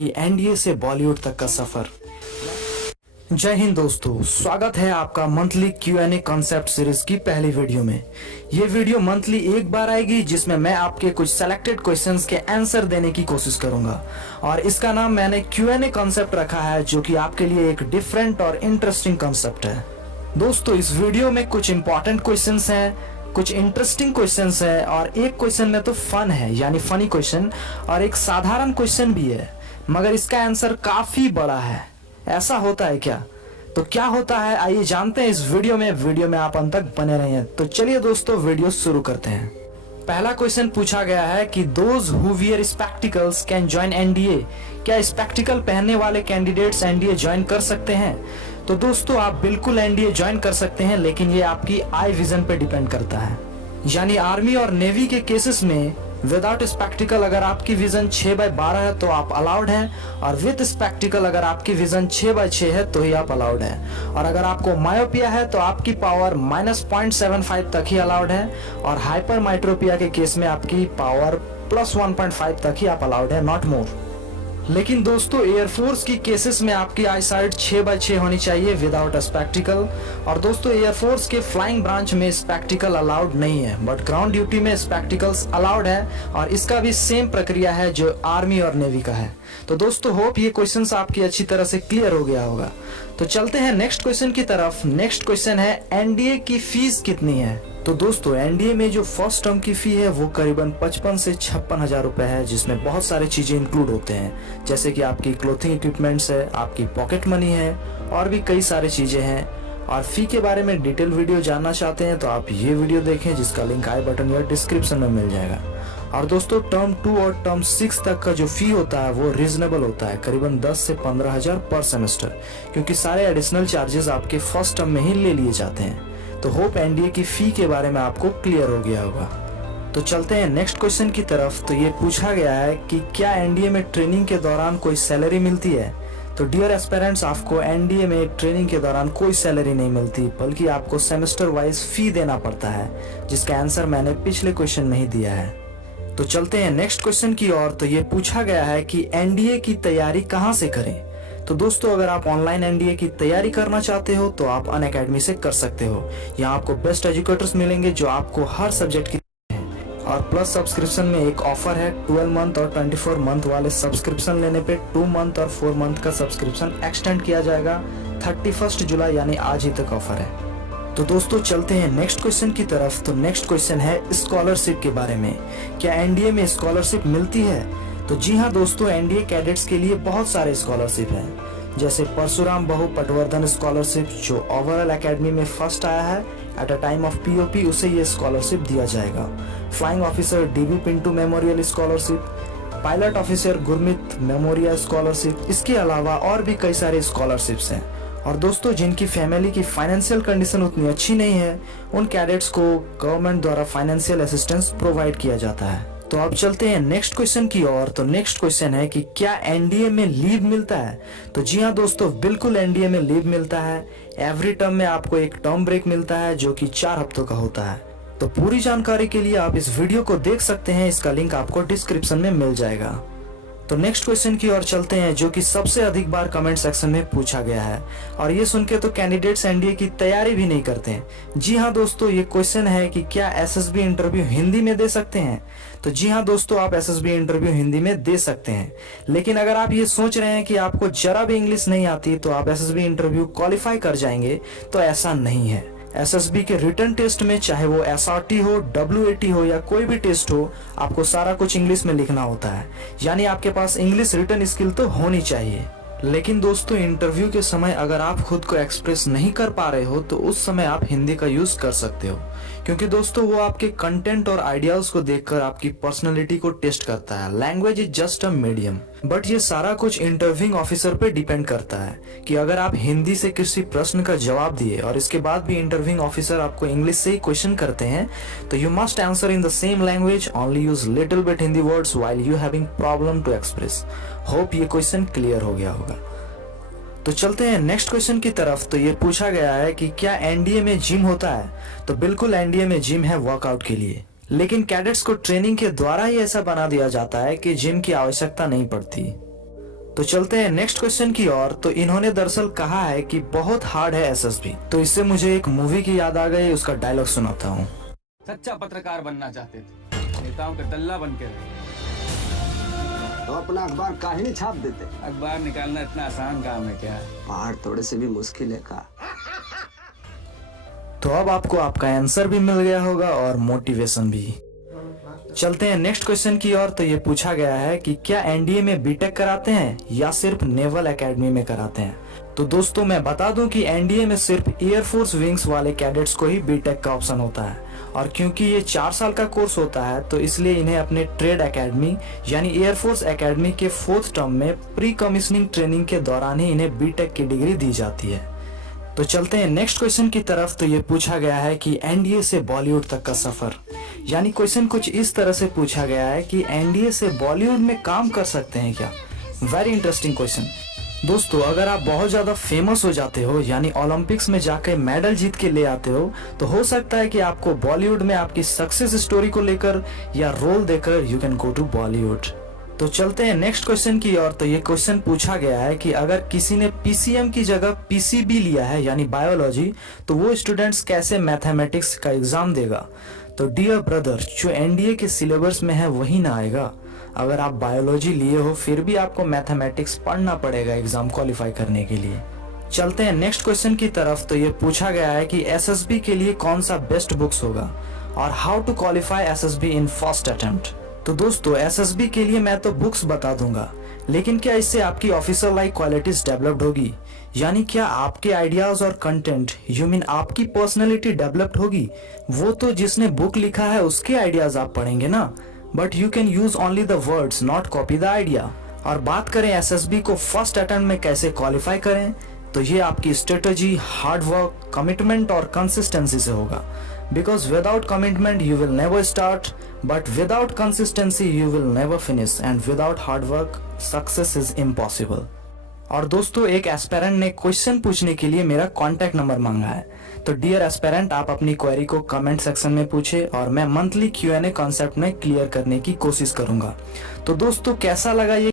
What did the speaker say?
कि एनडीए से बॉलीवुड तक का सफर। जय हिंद दोस्तों, स्वागत है आपका मंथली Q&A कॉन्सेप्ट सीरीज की पहली वीडियो में। ये वीडियो मंथली एक बार आएगी जिसमें मैं आपके कुछ सेलेक्टेड क्वेश्चंस के आंसर देने की कोशिश करूंगा और इसका नाम मैंने Q&A कॉन्सेप्ट रखा है, जो कि आपके लिए एक डिफरेंट और इंटरेस्टिंग कॉन्सेप्ट है। दोस्तों, इस वीडियो में कुछ इंपॉर्टेंट क्वेश्चंस हैं, कुछ इंटरेस्टिंग क्वेश्चंस है और एक क्वेश्चन में तो फन है यानी फनी क्वेश्चन, और एक साधारण क्वेश्चन भी है मगर इसका आंसर काफी बड़ा है। ऐसा होता है क्या? तो क्या होता है आइए जानते हैं इस वीडियो में आप अंत तक बने रहिए। तो चलिए दोस्तों, वीडियो शुरू करते हैं। पहला क्वेश्चन पूछा गया है कि those who wear spectacles can join NDA. क्या स्पेक्टिकल पहनने वाले कैंडिडेट्स एनडीए ज्वाइन कर सकते हैं? तो दोस्तों, आप बिल्कुल एनडीए ज्वाइन कर सकते हैं, लेकिन ये आपकी आई विजन पे डिपेंड करता है। यानी आर्मी और नेवी के केसेस में विदाउट स्पेक्टिकल अगर आपकी विजन 6/12 है तो आप अलाउड हैं, और विद स्पेक्टिकल अगर आपकी विजन 6/6 है तो ही आप अलाउड हैं। और अगर आपको मायोपिया है तो आपकी पावर -0.75 तक ही अलाउड है, और हाइपर माइट्रोपिया के केस में आपकी पावर +1.5 तक ही आप अलाउड है, नॉट मोर। लेकिन दोस्तों, एयरफोर्स की केसेस में आपकी आई साइट 6/6 होनी चाहिए विदाउट स्पेक्टिकल। और दोस्तों, एयरफोर्स के फ्लाइंग ब्रांच में स्पेक्टिकल अलाउड नहीं है, बट ग्राउंड ड्यूटी में स्पेक्टिकल्स अलाउड है, और इसका भी सेम प्रक्रिया है जो आर्मी और नेवी का है। तो दोस्तों, होप ये क्वेश्चंस आपकी अच्छी तरह से क्लियर हो गया होगा। तो चलते हैं नेक्स्ट क्वेश्चन की तरफ। नेक्स्ट क्वेश्चन है, एनडीए की फीस कितनी है? तो दोस्तों, एनडीए में जो फर्स्ट टर्म की फी है वो करीबन 55 से 56 हजार रुपए है, जिसमें बहुत सारी चीजें इंक्लूड होते हैं, जैसे कि आपकी क्लोथिंग इक्विपमेंट्स है, आपकी पॉकेट मनी है, और भी कई सारी चीजें हैं। और फी के बारे में डिटेल वीडियो जानना चाहते हैं तो आप ये वीडियो देखें, जिसका लिंक आई बटन या डिस्क्रिप्शन में मिल जाएगा। और दोस्तों, टर्म 2 और टर्म 6 तक का जो फी होता है वो रीजनेबल होता है, करीबन 10 से 15 हजार पर सेमेस्टर, क्योंकि सारे एडिशनल चार्जेस आपके फर्स्ट टर्म में ही ले लिए जाते हैं। तो होप एनडीए की फी के बारे में आपको क्लियर हो गया होगा। तो चलते हैं नेक्स्ट क्वेश्चन की तरफ। तो ये पूछा गया है कि क्या एनडीए में ट्रेनिंग के दौरान कोई सैलरी मिलती है? तो डियर एस्पिरेंट्स, आपको एनडीए में ट्रेनिंग के दौरान कोई सैलरी नहीं मिलती, बल्कि आपको सेमेस्टर वाइज फी देना पड़ता है, जिसका आंसर मैंने पिछले क्वेश्चन में ही दिया है। तो चलते हैं नेक्स्ट क्वेश्चन की ओर। तो ये पूछा गया है कि एनडीए की तैयारी कहाँ से करें? तो दोस्तों, अगर आप ऑनलाइन एनडीए की तैयारी करना चाहते हो तो आप अनअकैडमी से कर सकते हो। यहाँ आपको बेस्ट एजुकेटर्स मिलेंगे जो आपको हर सब्जेक्ट की और प्लस सब्सक्रिप्शन में एक ऑफर है, 12 मंथ और 24 मंथ वाले सब्सक्रिप्शन लेने पे 2 मंथ और 4 मंथ का सब्सक्रिप्शन एक्सटेंड किया जाएगा। 31 जुलाई यानी आज ही तक ऑफर है। तो दोस्तों, चलते हैं नेक्स्ट क्वेश्चन की तरफ। तो नेक्स्ट क्वेश्चन है स्कॉलरशिप के बारे में। क्या एनडीए में स्कॉलरशिप मिलती है? तो जी हाँ दोस्तों, एनडीए कैडेट्स के लिए बहुत सारे स्कॉलरशिप हैं, जैसे परशुराम बहु पटवर्धन स्कॉलरशिप, जो ओवरऑल एकेडमी में फर्स्ट आया है at a time of POP, उसे ये स्कॉलरशिप दिया जाएगा। Flying officer dB Pintu memorial scholarship, pilot officer Gurmeet memorial scholarship, इसके अलावा और भी कई सारे स्कॉलरशिप्स हैं। और दोस्तों, जिनकी फैमिली की फाइनेंशियल कंडीशन उतनी अच्छी नहीं है, उन कैडेट्स को गवर्नमेंट द्वारा फाइनेंशियल असिस्टेंस प्रोवाइड किया जाता है। तो अब चलते हैं नेक्स्ट क्वेश्चन की ओर। तो नेक्स्ट क्वेश्चन है कि क्या एनडीए में लीव मिलता है? तो जी हाँ दोस्तों, बिल्कुल एनडीए में लीव मिलता है। एवरी टर्म में आपको एक टर्म ब्रेक मिलता है, जो कि 4 हफ्तों का होता है। तो पूरी जानकारी के लिए आप इस वीडियो को देख सकते हैं, इसका लिंक आपको डिस्क्रिप्शन में मिल जाएगा। तो नेक्स्ट क्वेश्चन की ओर चलते हैं, जो कि सबसे अधिक बार कमेंट सेक्शन में पूछा गया है, और ये सुन के तो कैंडिडेट्स एनडीए की तैयारी भी नहीं करते हैं। जी हाँ दोस्तों, ये क्वेश्चन है कि क्या एसएसबी इंटरव्यू हिंदी में दे सकते हैं? तो जी हाँ दोस्तों, आप एसएसबी इंटरव्यू हिंदी में दे सकते हैं, लेकिन अगर आप ये सोच रहे हैं कि आपको जरा भी इंग्लिश नहीं आती तो आप एसएसबी इंटरव्यू क्वालिफाई कर जाएंगे, तो ऐसा नहीं है। एसएसबी के रिटन टेस्ट में, चाहे वो एसआरटी हो, डब्ल्यूएटी हो या कोई भी टेस्ट हो, आपको सारा कुछ इंग्लिश में लिखना होता है, यानी आपके पास इंग्लिश रिटन स्किल तो होनी चाहिए। लेकिन दोस्तों, इंटरव्यू के समय अगर आप खुद को एक्सप्रेस नहीं कर पा रहे हो तो उस समय आप हिंदी का यूज कर सकते हो, क्योंकि दोस्तों वो आपके कंटेंट और आइडियाज को देखकर आपकी पर्सनैलिटी को टेस्ट करता है। Language is just a medium, but ये सारा कुछ इंटरव्यूइंग ऑफिसर पे डिपेंड करता है कि अगर आप हिंदी से किसी प्रश्न का जवाब दिए और इसके बाद भी इंटरव्यूइंग ऑफिसर आपको इंग्लिश से ही क्वेश्चन करते हैं, तो you must answer in the same language, only use little bit Hindi words while you having problem to express. Hope ये क्वेश्चन क्लियर हो गया होगा। तो चलते हैं नेक्स्ट क्वेश्चन की तरफ। तो ये पूछा गया है कि क्या एनडीए में जिम होता है? तो बिल्कुल एनडीए में जिम है वर्कआउट के लिए, लेकिन कैडेट्स को ट्रेनिंग के द्वारा ही ऐसा बना दिया जाता है कि जिम की आवश्यकता नहीं पड़ती। तो चलते हैं नेक्स्ट क्वेश्चन की ओर। तो इन्होंने दरअसल कहा है कि बहुत हार्ड है एसएसबी। तो इससे मुझे एक मूवी की याद आ गई, उसका डायलॉग सुनाता हूँ। सच्चा पत्रकार बनना चाहते थे, नेताओं के दल्ला बन के रहे। तो अपना अखबार काहे नहीं छाप देते? अखबार निकालना इतना आसान काम है क्या? पहाड़ थोड़े से भी मुश्किल है का? तो अब आपको आपका आंसर भी मिल गया होगा और मोटिवेशन भी। चलते हैं नेक्स्ट क्वेश्चन की ओर। तो ये पूछा गया है कि क्या एनडीए में बीटेक कराते हैं या सिर्फ नेवल एकेडमी में कराते हैं। तो दोस्तों मैं बता दूं कि एनडीए में सिर्फ एयरफोर्स विंग्स वाले कैडेट्स को ही बीटेक का ऑप्शन होता है, और क्योंकि ये 4 साल का कोर्स होता है तो इसलिए इन्हें अपने ट्रेड एकेडमी यानी एयरफोर्स एकेडमी के 4th टर्म में प्री कमीशनिंग ट्रेनिंग के दौरान ही इन्हें बीटेक की डिग्री दी जाती है। तो चलते हैं नेक्स्ट क्वेश्चन की तरफ। तो ये पूछा गया है कि एनडीए से बॉलीवुड तक का सफर, यानी क्वेश्चन कुछ इस तरह से पूछा गया है कि एनडीए से बॉलीवुड में काम कर सकते हैं क्या। Very interesting question. दोस्तों अगर आप बहुत ज्यादा फेमस हो जाते हो, यानी ओलंपिक्स में जाकर मेडल जीत के ले आते तो हो सकता है कि आपको बॉलीवुड में आपकी सक्सेस स्टोरी को लेकर या रोल देकर you can go to Bollywood. तो चलते हैं नेक्स्ट क्वेश्चन की ओर। तो ये क्वेश्चन पूछा गया है कि अगर किसी ने पीसीएम की जगह पीसीबी लिया है यानी बायोलॉजी, तो वो स्टूडेंट्स कैसे मैथमेटिक्स का एग्जाम देगा। तो डियर ब्रदर, जो एनडीए के सिलेबस में है वही ना आएगा। अगर आप बायोलॉजी लिए हो फिर भी आपको मैथमेटिक्स पढ़ना पड़ेगा एग्जाम क्वालिफाई करने के लिए। चलते हैं नेक्स्ट क्वेश्चन की तरफ। तो ये पूछा गया है कि एसएसबी के लिए कौन सा बेस्ट बुक्स होगा और how to qualify SSB in first attempt. तो दोस्तों एसएसबी के लिए मैं तो बुक्स बता दूंगा, लेकिन क्या इससे आपकी ऑफिसर लाइक क्वालिटीज डेवलप्ड होगी, यानी क्या आपके आइडियाज और कंटेंट यू मीन आपकी पर्सनैलिटी डेवलप्ड होगी। वो तो जिसने बुक लिखा है उसके आइडियाज आप पढ़ेंगे ना, but you can use only the words not copy the idea. और बात करें एसएसबी को फर्स्ट अटेम्प्ट में कैसे क्वालिफाई करें, तो ये आपकी स्ट्रेटजी, हार्ड वर्क, कमिटमेंट और कंसिस्टेंसी से होगा। Because without commitment you will never start, but without consistency you will never finish, and without hard work success is impossible। और दोस्तों एक एस्पेरेंट ने क्वेश्चन पूछने के लिए मेरा कॉन्टैक्ट नंबर मांगा है। तो डियर एस्पेरेंट, आप अपनी क्वेरी को कमेंट सेक्शन में पूछे और मैं मंथली Q&A कॉन्सेप्ट में क्लियर करने की कोशिश करूंगा। तो दोस्तों कैसा लगा ये